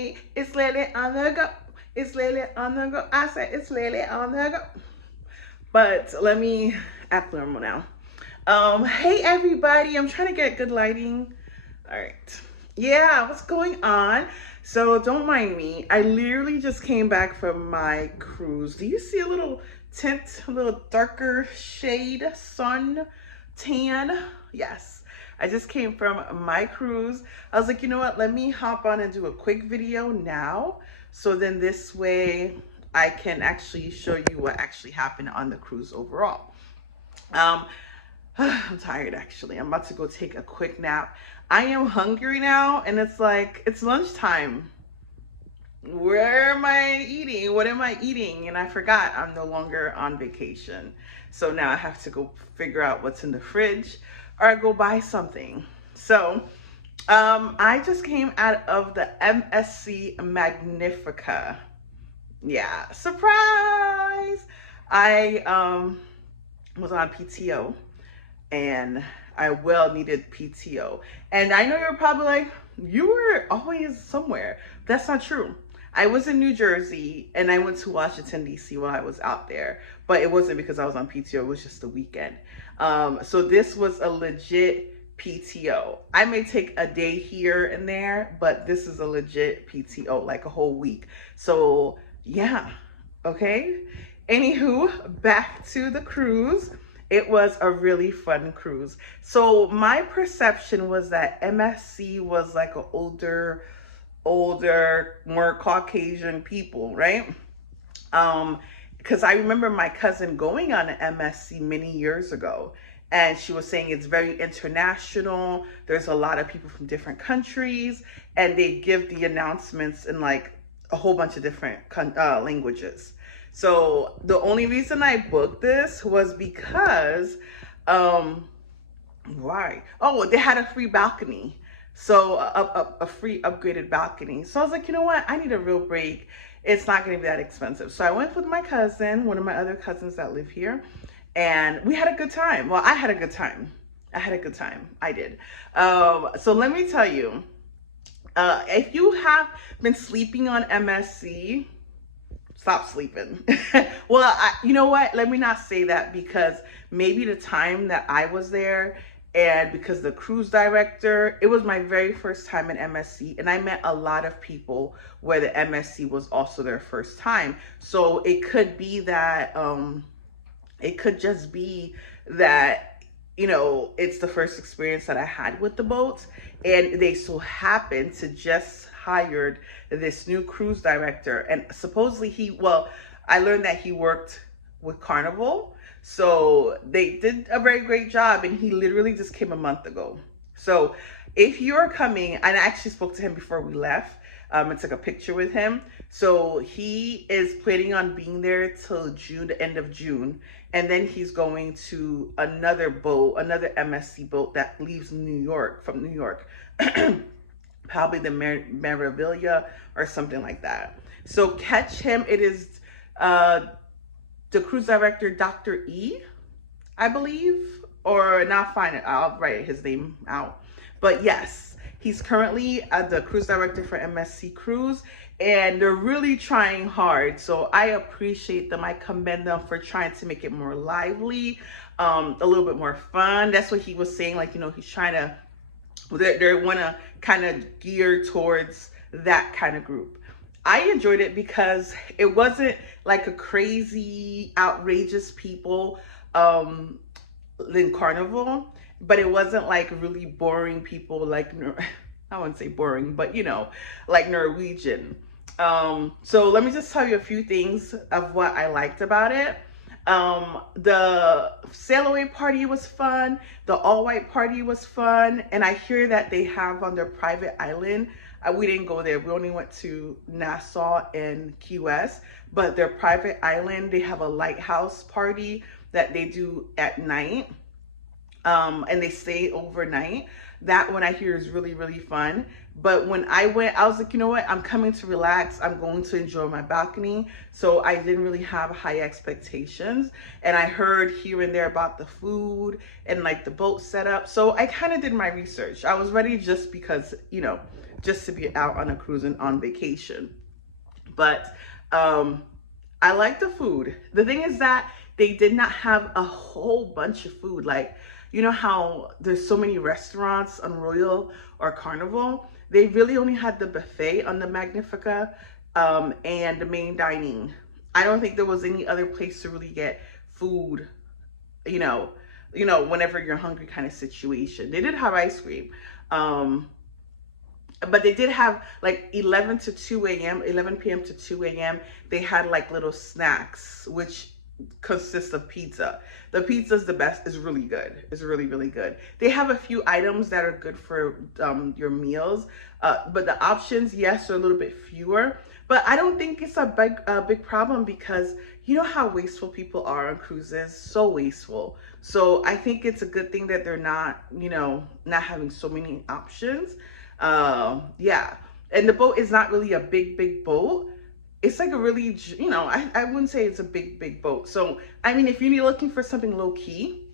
Hey, it's Lily on the go. It's Lily on the go. I said it's Lily on the go. But let me act normal now. Hey everybody, I'm trying to get good lighting. All right. Yeah, what's going on? So don't mind me. I literally just came back from my cruise. Do you see a little tint, a little darker shade, sun, tan? Yes. I just came from my cruise. I was like, you know what? Let me hop on and do a quick video now. So then this way I can actually show you what actually happened on the cruise overall. I'm tired actually. I'm about to go take a quick nap. I am hungry now and it's like, it's lunchtime. Where am I eating? What am I eating? And I forgot I'm no longer on vacation. So now I have to go figure out what's in the fridge or go buy something. So I just came out of the MSC Magnifica. Yeah, surprise! I was on PTO and I well needed PTO. And I know you're probably like, you were always somewhere. That's not true. I was in New Jersey and I went to Washington, D.C. while I was out there, but it wasn't because I was on PTO, it was just the weekend. So this was a legit PTO. I may take a day here and there, but this is a legit PTO, like a whole week. So yeah, okay. Anywho, back to the cruise. It was a really fun cruise. So my perception was that MSC was like an older, more Caucasian people, right? Because I remember my cousin going on an MSC many years ago, and she was saying it's very international. There's a lot of people from different countries, and they give the announcements in like a whole bunch of different languages. So the only reason I booked this was because, why? Oh, they had a free balcony. So a free upgraded balcony. So I was like, you know what? I need a real break. It's not going to be that expensive. So I went with my cousin, one of my other cousins that live here, and we had a good time. Well, I had a good time. I did. So let me tell you, if you have been sleeping on MSC, stop sleeping. Well, you know what? Let me not say that, because maybe the time that I was there, and because the cruise director, it was my very first time in MSC, and I met a lot of people where the MSC was also their first time. So it could be that, it could just be that, you know, it's the first experience that I had with the boats, and they so happened to just hired this new cruise director, and supposedly I learned that he worked with Carnival, so they did a very great job, and he literally just came a month ago. So if you're coming, and I actually spoke to him before we left, and took a picture with him. So he is planning on being there till June, the end of June, and then he's going to another boat, another MSC boat that leaves from New York, probably the Meraviglia or something like that. So catch him. It is the cruise director, Dr. E, I believe, or not find it. I'll write his name out. But yes, he's currently the cruise director for MSC Cruise, and they're really trying hard. So I appreciate them. I commend them for trying to make it more lively, a little bit more fun. That's what he was saying. Like, you know, he's trying to, they want to kind of gear towards that kind of group. I enjoyed it because it wasn't like a crazy, outrageous people in Carnival, but it wasn't like really boring people like, I wouldn't say boring, but you know, like Norwegian. So let me just tell you a few things of what I liked about it. The sail away party was fun. The all white party was fun. And I hear that they have on their private island, we didn't go there. We only went to Nassau and Key West, but their private island, they have a lighthouse party that they do at night. And they stay overnight. That one I hear is really, really fun. But when I went, I was like, you know what? I'm coming to relax. I'm going to enjoy my balcony. So I didn't really have high expectations. And I heard here and there about the food and like the boat setup. So I kind of did my research. I was ready just because, you know, just to be out on a cruise and on vacation. But I like the food. The thing is that they did not have a whole bunch of food. Like, you know how there's so many restaurants on Royal or Carnival? They really only had the buffet on the Magnifica, and the main dining. I don't think there was any other place to really get food, you know, whenever you're hungry kind of situation. They did have ice cream. But they did have like 11 to 2 a.m., 11 p.m. to 2 a.m. They had like little snacks, which consists of pizza. The pizza is the best. It's really good. It's really, really good. They have a few items that are good for your meals, but the options, yes, are a little bit fewer. But I don't think it's a big problem because you know how wasteful people are on cruises, so wasteful. So I think it's a good thing that they're not, not having so many options. Yeah. And the boat is not really a big boat. It's like a really, I wouldn't say it's a big boat. So, I mean, if you're looking for something low key,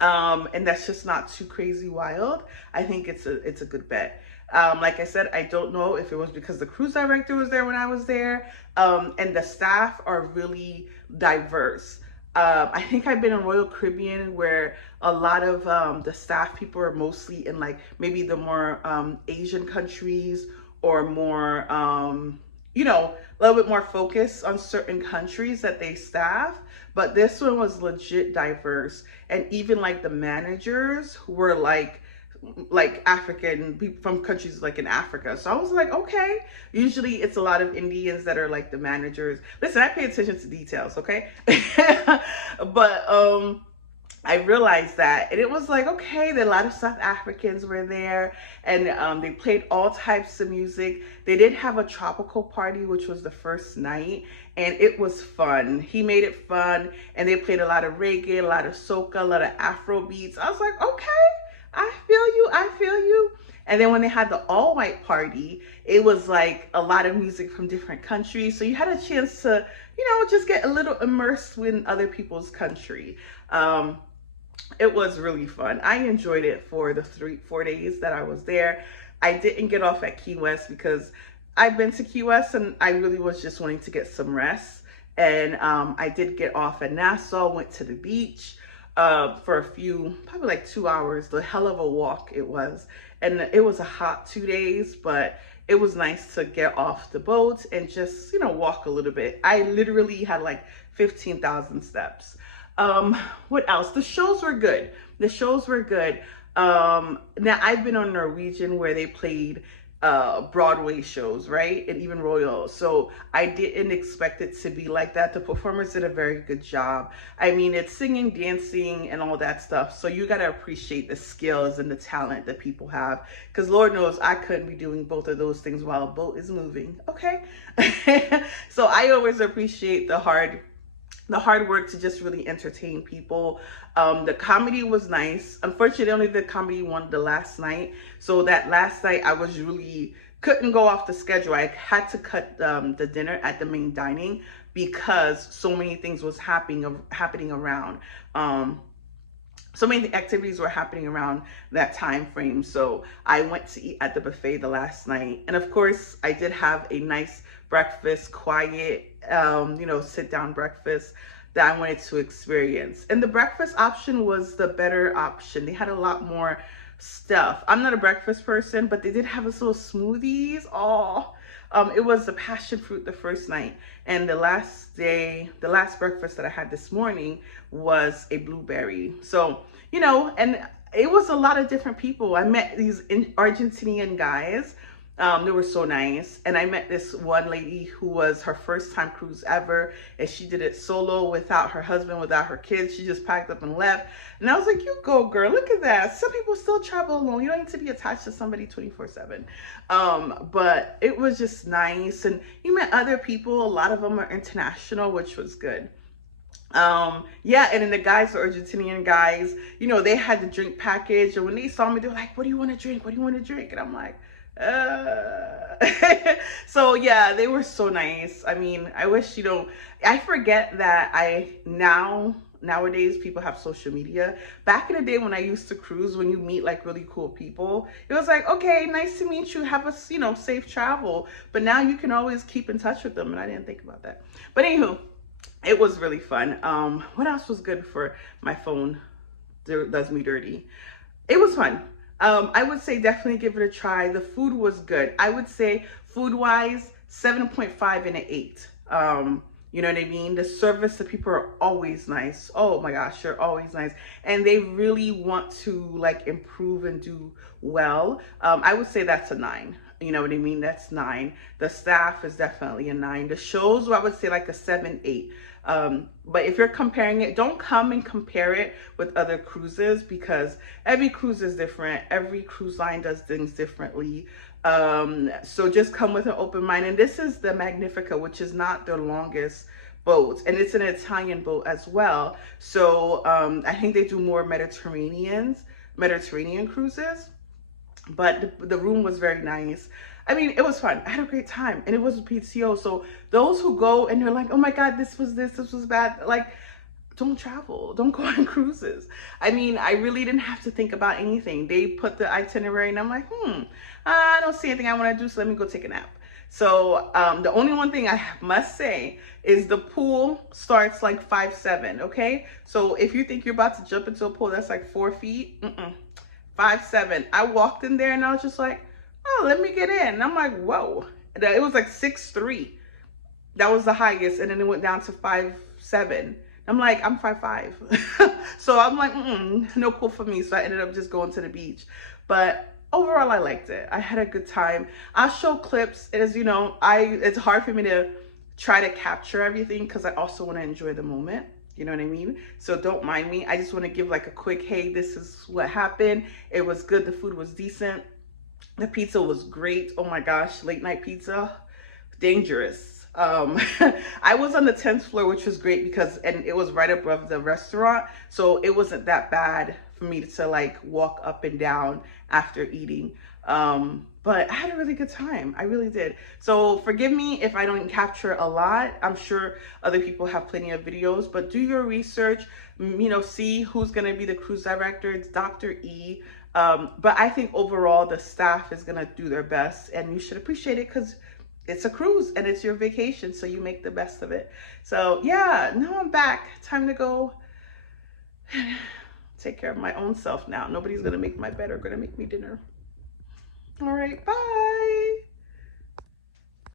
and that's just not too crazy wild, I think it's a good bet. Like I said, I don't know if it was because the cruise director was there when I was there, and the staff are really diverse. I think I've been in Royal Caribbean where a lot of the staff people are mostly in like maybe the more Asian countries or more, a little bit more focused on certain countries that they staff. But this one was legit diverse. And even like the managers were like African people from countries like in Africa. So I was like, okay. Usually it's a lot of Indians that are like the managers. Listen, I pay attention to details, okay? But I realized that, and it was like, okay, a lot of South Africans were there, and they played all types of music. They did have a tropical party, which was the first night, and it was fun. He made it fun, and they played a lot of reggae, a lot of soca, a lot of Afro beats. I was like, okay, I feel you. And then when they had the all-white party, it was like a lot of music from different countries. So you had a chance to, just get a little immersed in other people's country. It was really fun. I enjoyed it for the 4 days that I was there. I didn't get off at Key West because I've been to Key West and I really was just wanting to get some rest. And I did get off at Nassau, went to the beach for a few, probably like 2 hours. The hell of a walk it was. And it was a hot 2 days, but it was nice to get off the boat and just, walk a little bit. I literally had like 15,000 steps. What else? The shows were good. Now I've been on Norwegian where they played Broadway shows, right? And even Royal. So I didn't expect it to be like that. The performers did a very good job. I mean, it's singing, dancing, and all that stuff. So you got to appreciate the skills and the talent that people have. Because Lord knows I couldn't be doing both of those things while a boat is moving. Okay? So I always appreciate the hard work to just really entertain people. The comedy was nice. Unfortunately, only the comedy won the last night. So that last night, I was really couldn't go off the schedule. I had to cut the dinner at the main dining because so many things was happening around. So many activities were happening around that time frame. So I went to eat at the buffet the last night. And of course, I did have a nice breakfast, quiet, sit down breakfast that I wanted to experience. And the breakfast option was the better option. They had a lot more stuff. I'm not a breakfast person, but they did have us little smoothies. It was the passion fruit the first night. And the last breakfast that I had this morning was a blueberry. So, and it was a lot of different people. I met these Argentinian guys. They were so nice. And I met this one lady who was her first time cruise ever. And she did it solo without her husband, without her kids. She just packed up and left. And I was like, you go, girl. Look at that. Some people still travel alone. You don't need to be attached to somebody 24/7. But it was just nice. And you met other people. A lot of them are international, which was good. Yeah, and then the guys, the Argentinian guys, they had the drink package. And when they saw me, they were like, what do you want to drink? What do you want to drink? And I'm like, so yeah, they were so nice. I mean, I wish, I forget that I now nowadays people have social media. Back in the day when I used to cruise, when you meet like really cool people, it was like, okay, nice to meet you, have a, you know, safe travel. But now you can always keep in touch with them, and I didn't think about that. But anywho, it was really fun. What else was good for my phone does me dirty? It was fun. I would say definitely give it a try. The food was good. I would say food wise, 7.5 and an 8. You know what I mean? The service, the people are always nice. Oh my gosh, they're always nice. And they really want to like improve and do well. I would say that's a 9. You know what I mean? That's 9. The staff is definitely a 9. The shows, I would say like a 7, 8. But if you're comparing it, don't come and compare it with other cruises, because every cruise is different. Every cruise line does things differently. So just come with an open mind. And this is the Magnifica, which is not the longest boat, and it's an Italian boat as well. So I think they do more Mediterranean cruises. But the room was very nice. I mean, it was fun. I had a great time, and it was PTO. So those who go and they're like, oh my God, this was bad, like, don't travel, don't go on cruises. I mean, I really didn't have to think about anything. They put the itinerary, and I'm like, I don't see anything I want to do, so let me go take a nap. So the only one thing I must say is the pool starts like 5'7", okay? So if you think you're about to jump into a pool that's like 4 feet, 5'7". I walked in there and I was just like, oh, let me get in. And I'm like, whoa. It was like 6'3". That was the highest, and then it went down to 5'7". I'm like, I'm 5'5". So I'm like, no pool for me. So I ended up just going to the beach. But overall, I liked it. I had a good time. I'll show clips. As you know, it's hard for me to try to capture everything because I also want to enjoy the moment. You know what I mean? So don't mind me. I just want to give like a quick, hey, this is what happened. It was good. The food was decent. The pizza was great. Oh my gosh, late night pizza, dangerous. I was on the 10th floor, which was great and it was right above the restaurant. So it wasn't that bad for me to like walk up and down after eating. But I had a really good time. I really did. So forgive me if I don't capture a lot. I'm sure other people have plenty of videos, but do your research, you know, see who's going to be the cruise director. It's Dr. E. But I think overall the staff is going to do their best, and you should appreciate it because it's a cruise and it's your vacation. So you make the best of it. So yeah, now I'm back. Time to go take care of my own self now. Nobody's going to make my bed or going to make me dinner. All right, bye.